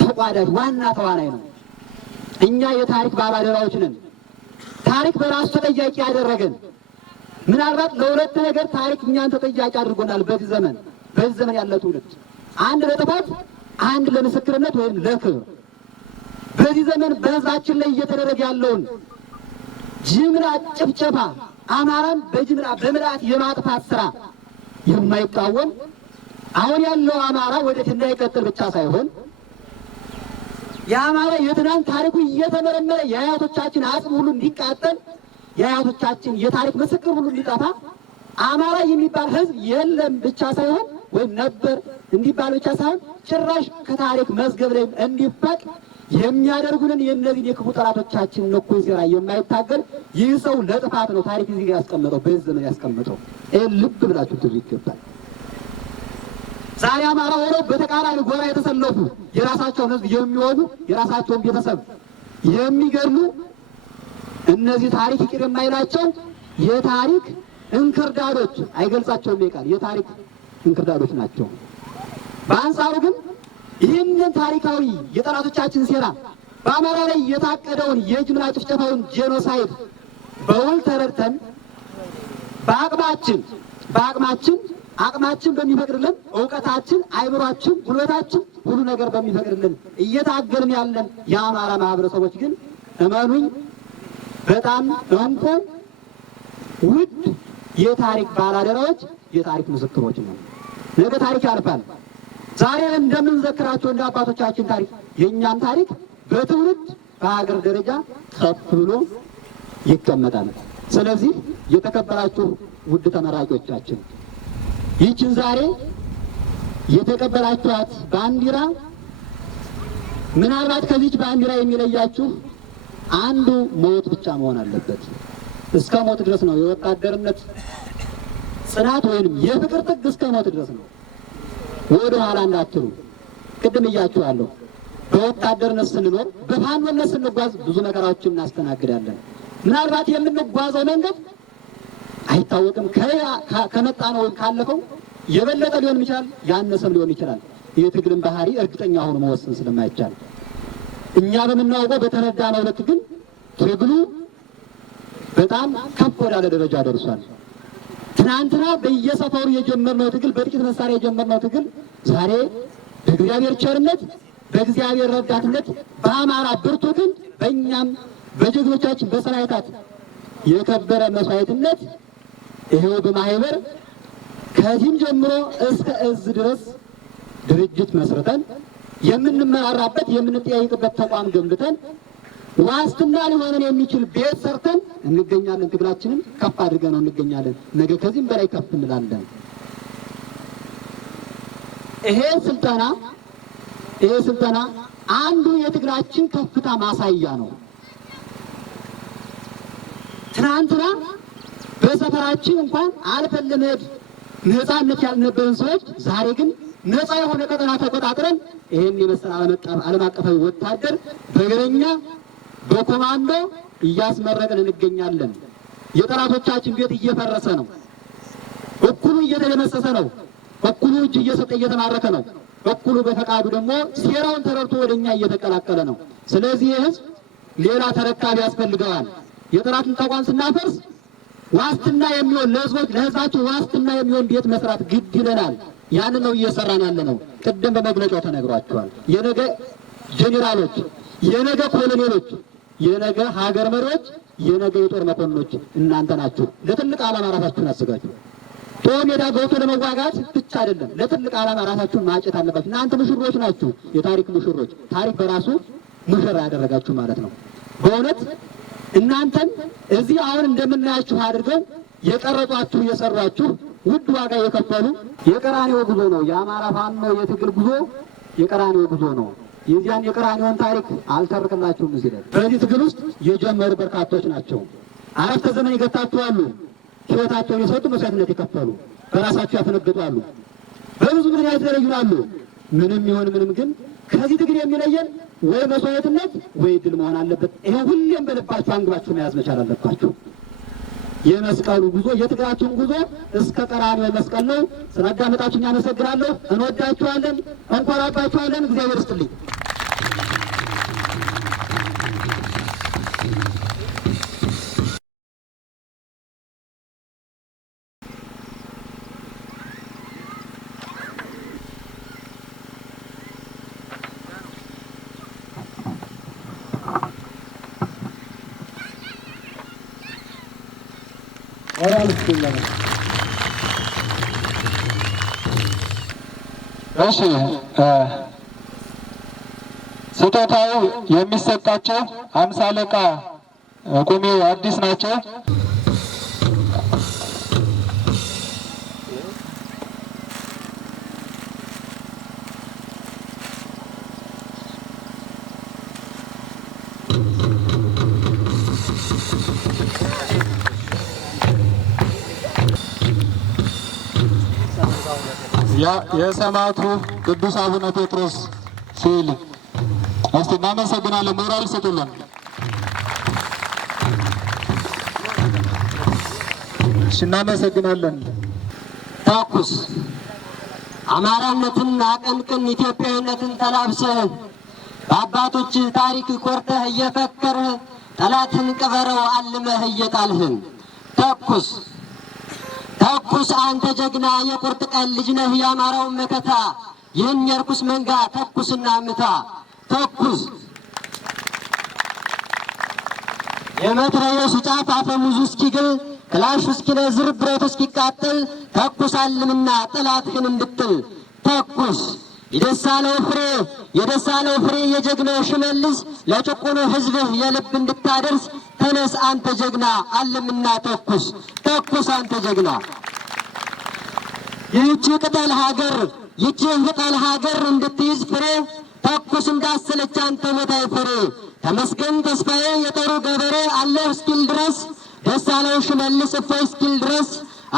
ተቋዳሽ ዋና ተዋናይ ነው። እኛ የታሪክ ባላደራዎች ነን። ታሪክ በራሱ ተጠያቂ ያደረገን ምናልባት ለሁለት ነገር ታሪክ እኛን ተጠያቂ አድርጎናል። በዚህ ዘመን ያለ ትውልድ አንድ ለጥፋት አንድ ለምስክርነት ወይም ለክብር። በዚህ ዘመን በህዝባችን ላይ እየተደረገ ያለውን ጅምላ ጭፍጨፋ አማራን በጅምላ በምልአት የማጥፋት ስራ የማይቃወም አሁን ያለው አማራ ወደፊት እንዳይቀጥል ብቻ ሳይሆን የአማራ የትናንት ታሪኩ እየተመረመረ የአያቶቻችን አጽም ሁሉ እንዲቃጠል የአያቶቻችን የታሪክ ምስክር ሁሉ እንዲጠፋ አማራ የሚባል ህዝብ የለም ብቻ ሳይሆን ወይም ነበር እንዲባል ብቻ ሳይሆን ጭራሽ ከታሪክ መዝገብ ላይ እንዲፋቅ የሚያደርጉንን የእነዚህን የክፉ ጠላቶቻችን እኩይ ሴራ የማይታገል ይህ ሰው ለጥፋት ነው ታሪክ እዚህ ጋር ያስቀመጠው፣ በዚህ ዘመን ያስቀመጠው። ይህ ልብ ብላችሁ ትሉ ይገባል። ዛሬ አማራ ሆነው በተቃራኒ ጎራ የተሰለፉ የራሳቸውን ህዝብ የሚወጉ የራሳቸውን ቤተሰብ የሚገድሉ እነዚህ ታሪክ ይቅር የማይላቸው የታሪክ እንክርዳዶች አይገልጻቸውም። ይቃል የታሪክ እንክርዳዶች ናቸው። በአንጻሩ ግን ይህንን ታሪካዊ የጠላቶቻችን ሴራ በአማራ ላይ የታቀደውን የጅምላ ጭፍጨፋውን ጄኖሳይድ በውል ተረድተን አቅማችን በሚፈቅድልን እውቀታችን፣ አይምሯችን፣ ጉልበታችን ሁሉ ነገር በሚፈቅድልን እየታገልን ያለን የአማራ ማህበረሰቦች ግን እመኑኝ በጣም እንቁ ውድ የታሪክ ባላደራዎች የታሪክ ምስክሮች ነው። ነገ ታሪክ ያልፋል። ዛሬ እንደምንዘክራቸው እንደ አባቶቻችን ታሪክ የእኛም ታሪክ በትውልድ በሀገር ደረጃ ከፍ ብሎ ይቀመጣል። ስለዚህ የተከበራችሁ ውድ ተመራቂዎቻችን ይህችን ዛሬ የተቀበላችኋት ባንዲራ ምናልባት ከዚች ባንዲራ የሚለያችሁ አንዱ ሞት ብቻ መሆን አለበት። እስከ ሞት ድረስ ነው የወታደርነት ጽናት ወይንም የፍቅር ጥግ እስከ ሞት ድረስ ነው። ወደ ኋላ እንዳትሉ። ቅድም እያችኋለሁ። በወታደርነት ስንኖር በፋኖነት ስንጓዝ ብዙ መከራዎችን እናስተናግዳለን። ምናልባት የምንጓዘው መንገድ አይታወቅም። ከመጣ ነው ወይም ካለፈው የበለጠ ሊሆን ይችላል፣ ያነሰም ሊሆን ይችላል። የትግልን ባህሪ እርግጠኛ ሆኖ መወሰን ስለማይቻል እኛ በምናውቀው በተረዳነው ልክ ግን ትግሉ በጣም ከፍ ወዳለ ደረጃ ደርሷል። ትናንትና በየሰፈሩ የጀመርነው ትግል በጥቂት መሳሪያ የጀመርነው ትግል ዛሬ በእግዚአብሔር ቸርነት በእግዚአብሔር ረዳትነት በአማራ ብርቱ ግን በእኛም በጀግኖቻችን በሰራዊታት የከበረ መስዋዕትነት ይሄው በማህበር ከዚህም ጀምሮ እስከ እዝ ድረስ ድርጅት መስርተን የምንመራራበት የምንጠያይቅበት ተቋም ገንብተን ዋስትና ሊሆነን የሚችል ቤት ሰርተን እንገኛለን። ትግላችንን ከፍ አድርገን እንገኛለን። ነገ ከዚህም በላይ ከፍ እንላለን። ይሄ ስልጠና አንዱ የትግላችን ከፍታ ማሳያ ነው። ትናንትና በሰፈራችን እንኳን አልፈን ለመሄድ ነፃነት ያልነበረን ሰዎች ዛሬ ግን ነፃ የሆነ ቀጠና ተቆጣጥረን ይሄን የመሰለ ዓለም አቀፋዊ ወታደር በእግረኛ በኮማንዶ እያስመረቅን እንገኛለን። የጠላቶቻችን ቤት እየፈረሰ ነው። እኩሉ እየተደመሰሰ ነው። እኩሉ እጅ እየሰጠ እየተማረከ ነው። እኩሉ በፈቃዱ ደግሞ ሴራውን ተረድቶ ወደኛ እየተቀላቀለ ነው። ስለዚህ ህዝብ ሌላ ተረካቢ ያስፈልገዋል። የጠላትን ተቋም ስናፈርስ ዋስትና የሚሆን ለህዝባችን ዋስትና የሚሆን ቤት መስራት ግድ ይለናል። ያን ነው እየሰራን ያለ ነው። ቅድም በመግለጫው ተነግሯቸዋል። የነገ ጄኔራሎች፣ የነገ ኮሎኔሎች፣ የነገ ሀገር መሪዎች፣ የነገ የጦር መኮንኖች እናንተ ናችሁ። ለትልቅ ዓላማ ራሳችሁን አዘጋጁ። ጦር ሜዳ ገብቶ ለመዋጋት ብቻ አይደለም፣ ለትልቅ ዓላማ ራሳችሁን ማጨት አለባችሁ። እናንተ ሙሽሮች ናችሁ፣ የታሪክ ሙሽሮች። ታሪክ በራሱ ሙሽራ ያደረጋችሁ ማለት ነው። በእውነት እናንተን እዚህ አሁን እንደምናያችሁ አድርገው የቀረጧችሁ የሰሯችሁ ውድ ዋጋ የከፈሉ የቀራኔው ጉዞ ነው። የአማራ ፋኖ የትግል ጉዞ የቀራኔው ጉዞ ነው። የዚያን የቀራኔውን ታሪክ አልተርክላችሁም። እዚህ ላይ በዚህ ትግል ውስጥ የጀመሩ በርካቶች ናቸው። አረፍተ ዘመን የገታችሁ አሉ። ሕይወታቸውን የሰጡ መስዋዕትነት የከፈሉ በራሳቸው ያፈነገጡ አሉ። በብዙ ምክንያት የተለዩናሉ። ምንም ይሁን ምንም ግን ከዚህ ትግል የሚለየን ወይ መስዋዕትነት ወይ ድል መሆን አለበት። ይሄ ሁሌም በልባችሁ አንግባችሁ መያዝ መቻል አለባችሁ። የመስቀሉ ጉዞ የትግላችን ጉዞ እስከ ቀራንዮ መስቀል ነው። ስላዳመጣችሁኝ አመሰግናለሁ። እንወዳችኋለን፣ እንኮራባችኋለን። እግዚአብሔር ይስጥልኝ። እሺ፣ ስጦታው የሚሰጣቸው 50 አለቃ ቁሜ አዲስ ናቸው። የሰማዕቱ ቅዱስ አቡነ ጴጥሮስ ሲል እስቲ እናመሰግናለን። ሞራል ስጡልን። እናመሰግናለን። ተኩስ አማራነትን አቀንቅን፣ ኢትዮጵያዊነትን ተላብሰህ በአባቶች ታሪክ ኮርተህ እየፈከርህ ጠላትን ቅበረው አልመህ እየጣልህን ተኩስ ተኩስ አንተ ጀግና የቁርጥ ቀን ልጅ ነህ የአማራው መከታ። ይህን የርኩስ መንጋ ተኩስና ምታ። ተኩስ የመትረየሱ ጫፍ አፈሙዙ እስኪግል ክላሹ እስኪነዝር ብረቱ እስኪቃጠል ተኩስ አልምና ጠላትህን እንድትል። ተኩስ የደሳለው ፍሬ የጀግናው ሽመልስ ለጭቁኑ ሕዝብህ የልብ እንድታደርስ ተነስ አንተ ጀግና አለምና ተኩስ አንተ ጀግና። ይህች ቅጠል ሀገር እንድትይዝ ፍሬ ተኩስ እንዳሰለች አንተ ሞታይ ፍሬ። ተመስገን ተስፋዬ የጦሩ ገበሬ አለሁ እስኪል ድረስ ደሳለው ሽመልስ እፎይ እስኪል ድረስ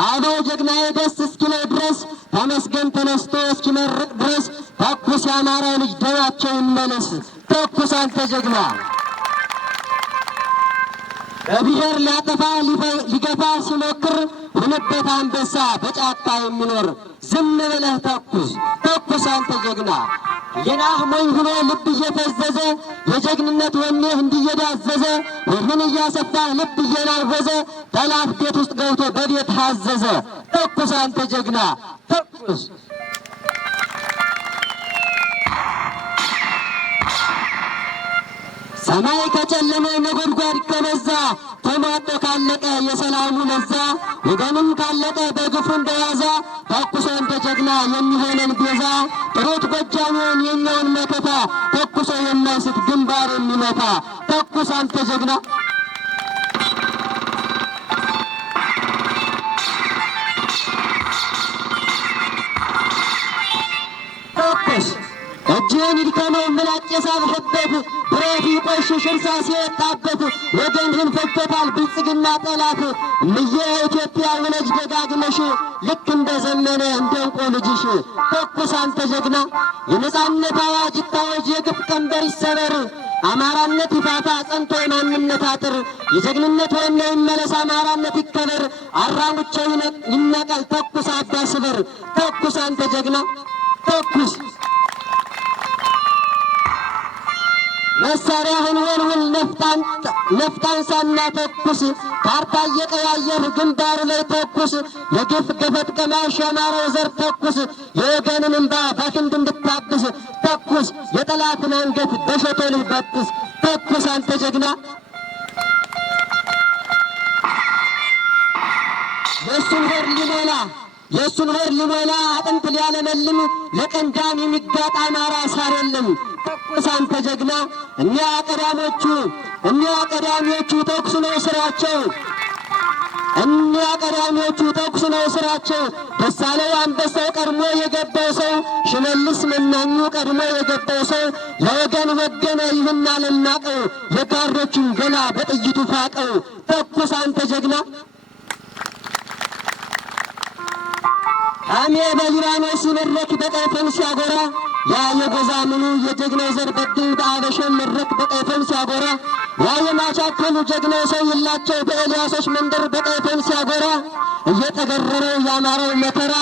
አበው ጀግናዬ ደስ እስኪለው ድረስ ተመስገን ተነስቶ እስኪመርቅ ድረስ ተኩስ የአማራ ልጅ ደማቸው ይመለስ ተኩስ አንተ ጀግና። በብሔር ሊያጠፋ ሊገፋ ሲሞክር ሁንበት አንበሳ በጫካ የሚኖር ዝም ብለህ ተኩስ አንተ ጀግና። የናህ ሞኝ ሆኖ ልብ እየፈዘዘ የጀግንነት ወኔህ እንዲየዳዘዘ ወህን እያሰፋ ልብ እየናወዘ ጠላት ቤት ውስጥ ገብቶ በቤት አዘዘ ተኩስ አንተ ጀግና ተኩስ። ሰማይ ከጨለመ ነጎድጓድ ከበዛ ተሟጦ ካለቀ የሰላሙ ለዛ ወገንም ካለቀ በግፉ እንደያዛ ተኩስ አንተ ጀግና የሚሆነን ቤዛ ጥሩት ጎጃሜውን የኛውን መከታ ተኩሶ የማይስት ግንባር የሚመታ ተኩስ አንተ ጀግና። ተኩስ እጅህን ይድከመው ምላጭ የሳብህበት ብረት ይቆሽሽ እርሳስ የወጣበት ወገንህን ፈጅቶታል ብልጽግና ጠላት። እምዬ ኢትዮጵያ ውለጅ ደጋግመሽ ልክ እንደ ዘመነ እንደ እንቁ ልጅሽ ተኩስ አንተ ጀግና። የነጻነት አዋጅ ይታወጅ የግፍ ቀንበር ይሰበር አማራነት ይፋታ ጸንቶ የማንነት አጥር የጀግንነት ወኔ ይመለስ አማራነት ይከበር አራሙቸው ይነቀል ተኩስ አባ ስበር ተኩስ አንተ ጀግና ተኩስ። መሳሪያህን ወልውል ነፍጣን ሳና ተኩስ ካርታ እየቀያየር ግንባሩ ላይ ተኩስ የግፍ ገፈት ቀማሽ የአማራው ዘር ተኩስ የወገንን እንባ በክንድ እንድታብስ ተኩስ የጠላትን አንገት በሸቶልህ በጥስ ተኩስ አንተ ጀግና። የእሱን ሆድ ሊሞላ አጥንት ሊያለመልም ለቀንዳም የሚጋጥ አማራ ሳር የለም ተኩስ አንተ ጀግና። እኒያ ቀዳሚዎቹ ተኩስ ነው ስራቸው ተኩስ ነው ስራቸው። ደሳለው አንበሳው ቀድሞ የገባው ሰው ሽመልስ መናኙ ቀድሞ የገባው ሰው ለወገን ወገነ ይህና ለናቀው የጋሮቹን ገላ በጥይቱ ፋቀው ተኩስ አንተ ጀግና። አሜ በሊባኖስ መድረክ በቀይፈን ሲያጎራ ያ የጎዛምኑ የጀግናው ዘር በድል በአበሸን መድረክ በቀይፈን ሲያጎራ ያ የማቻከሉ ጀግናው ሰው የላቸው በኤልያሶች መንደር በቀይፈን ሲያጎራ እየተገረረው የአማራው መከራ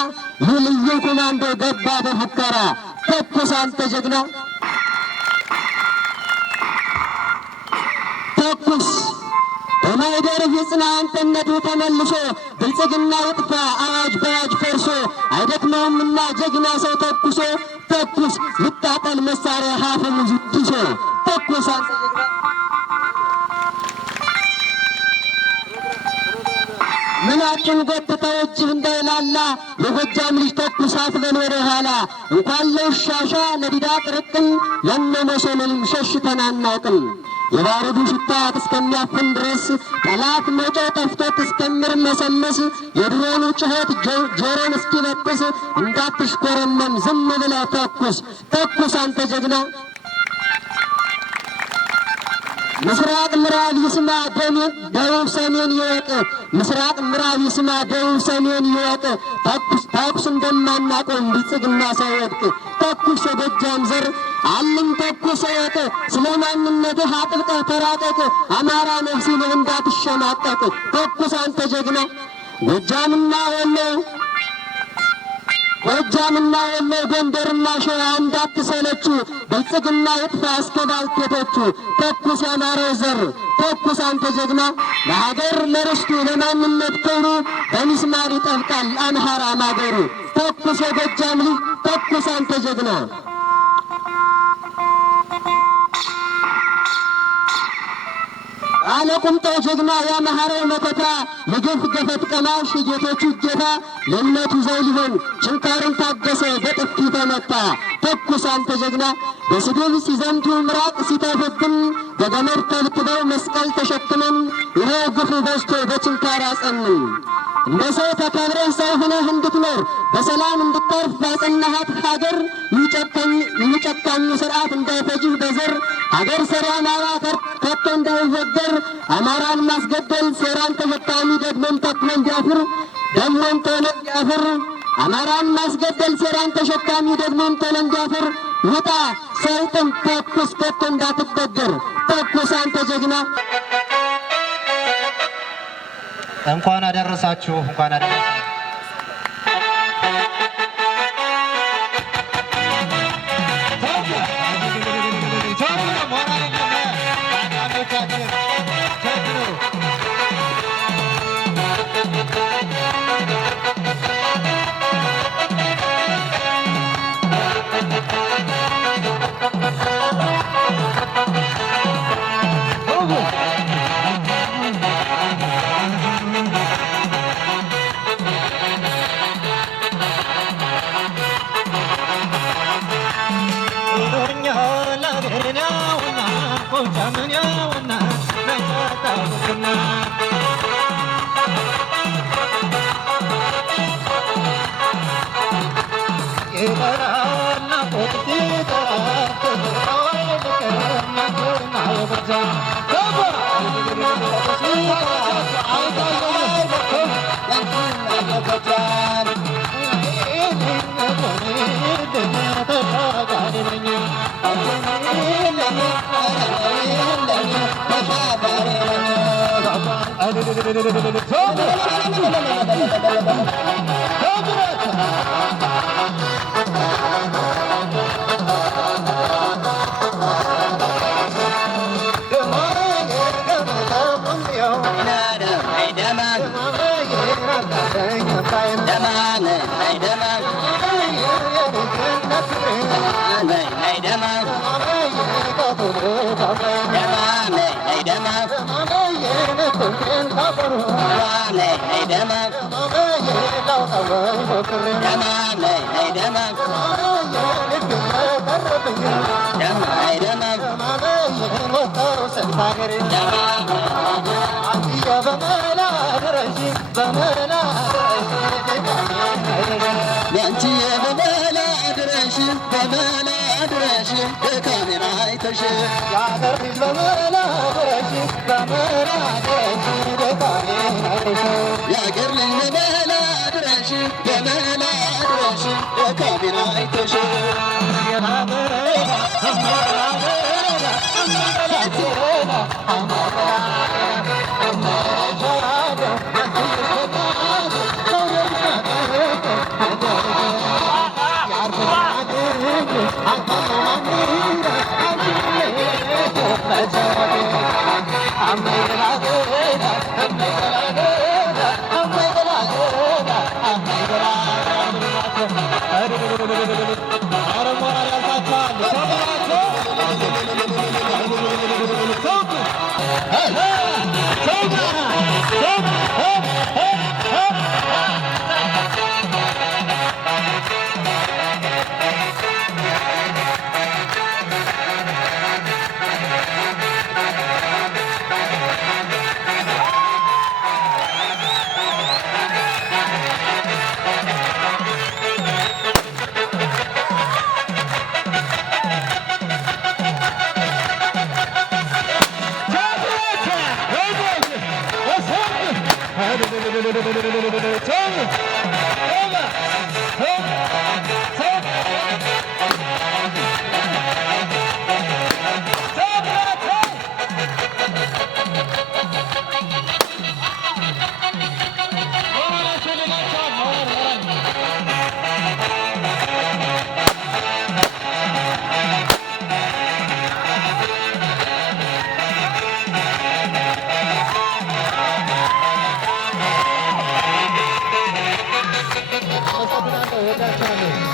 ይህ ልዩ ኮማንዶ ገባ በፉከራ ተኩስ አንተ ጀግና ተኩስ። በማይደርህ ይጽና አንተነቱ ተመልሶ ብልጽግና ይጥፋ አዋጅ በአዋጅ ፈርሶ አይደክመውምና ጀግና ሰው ተኩሶ ተኩስ ይታጠል መሳሪያ ሀፍን ዝድሶ ተኩስ አንተ ጀግና። ምናችን ጎትተው እጅህ እንዳይላላ የጎጃም ልጅ ተኩስ አትበል ወደ ኋላ እንኳን ለውሻሻ ለዲዳ ጥርቅም ለነመሶንም ሸሽተን አናውቅም። የባሩዱ ሽታ እስከሚያፍን ድረስ ጠላት መጮህ ጠፍቶት እስከሚርመሰመስ የድሮኑ ጩኸት ጆሮን እስኪበጥስ እንዳትሽኮረመም ዝም ብለህ ተኩስ አንተ ጀግና። ምስራቅ ምዕራብ ይስማ ደቡብ ሰሜን ይወቅ ምስራቅ ምዕራብ ይስማ ደቡብ ሰሜን ይወቅ ተኩስ እንደማናቆም ብልጽግና ሳይወድቅ ተኩስ የጎጃም ዘር አልም ተኩስ ወጥ ስለ ማንነትህ አጥብቀህ ተራቀቅ አማራ ነህ ሲልህ እንዳትሸማቀቅ ተኩስ አንተ ጀግና። ጎጃምና ወሎ ጎንደርና ሸዋ እንዳትሰለቹ ብልጽግና ይጥፋ እስከ ባልቴቶቹ ተኩስ የአማራው ዘር ተኩስ አንተ ጀግና። ለሀገር ለርስቱ ለማንነት ክብሩ በሚስማር ይጠብቃል አምሃራ ማገሩ ተኩስ የጎጃም ልጅ ተኩስ አንተ ጀግና። አለቁምጣው ጀግና ያመሃረው መከታ የግፍ ገፈት ቀማሽ ጌቶቹ ጌታ ለእምነቱ ዘው ሊሆን ችንካርን ታገሰ በጥፊ ተመታ ተኩስ አንተ ጀግና በስድብ ሲዘምቱ ምራቅ ሲተፉብን በገመድ ተብትበው መስቀል ተሸክመን ይኸው ግፉ በዝቶ በችንካር አጸንን። እንደ ሰው ተከብረህ ሰው ሆነህ እንድትኖር በሰላም እንድታርፍ ባጸናሃት ሀገር የሚጨካኙ ስርዓት እንዳይፈጅህ በዘር ሀገር ሰላም ከቶ እንዳይወገር አማራን ማስገደል ሴራን ተፈታሚ ደግሞም ተክሎ እንዲያፍር ደግሞም ቶሎ እንዲያፍር አማራን ማስገደል ሴራን ተሸካሚ ደግሞም ቶሎ እንዲያፍር ውጣ ሰይጥም ተኩስ ከቶ እንዳትበገር ተኩስ አንተ ጀግና። እንኳን አደረሳችሁ፣ እንኳን አደረሳችሁ። እወዳችኋለሁ።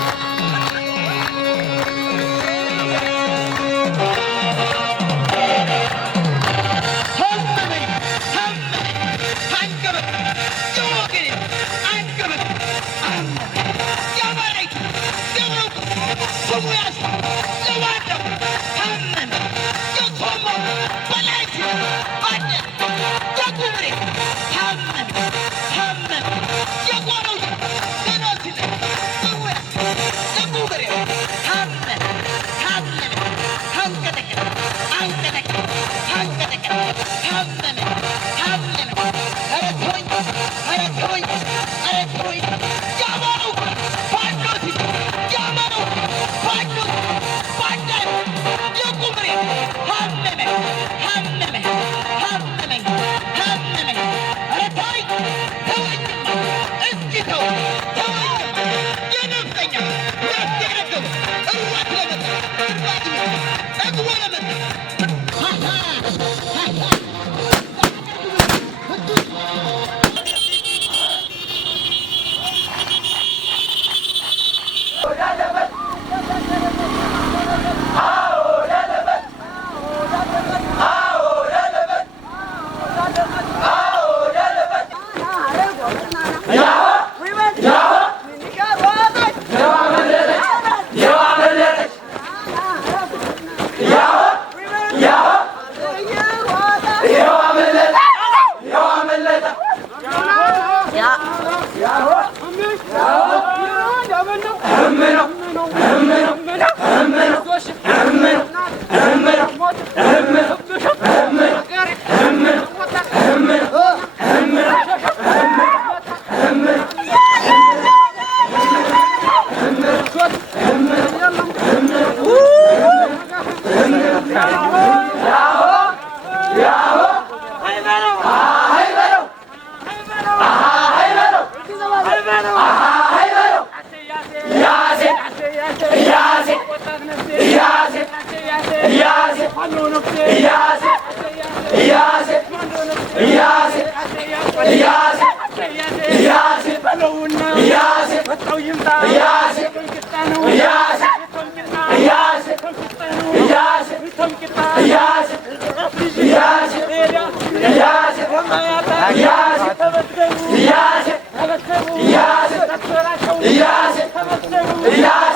Yeah.